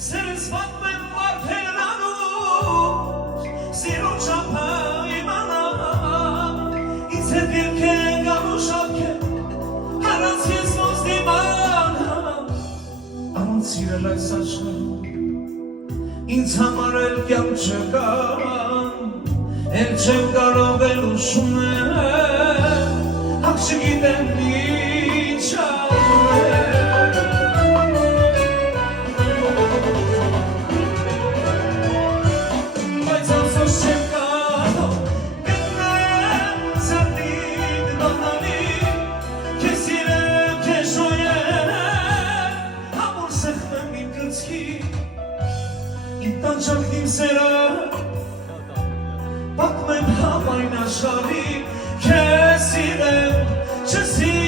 Սերս պատմեմ վարդերնանուր, սիրուն չապը իմանամ, ինձ հետ երկեն գալու շապքեն, հարած ես ոնց դիմանամ, անոնց սիրել այս աշխարհում, ինձ համար էլ կյանք չկան, էլ չեմ կարող էլ ուշունել, հակ չգիտեմ ինչ անել, բայց անսոս չեմ կարող գտնել սրտիդ բանալի, քեզ սիրեմ, քեզ շոյեմ, ամուր սեղմեմ իմ կրծքի, իմ տանջանքն իմ սերը, պատմեմ համայն աշխարհի, քեզ սիրեմ, չսիրեմ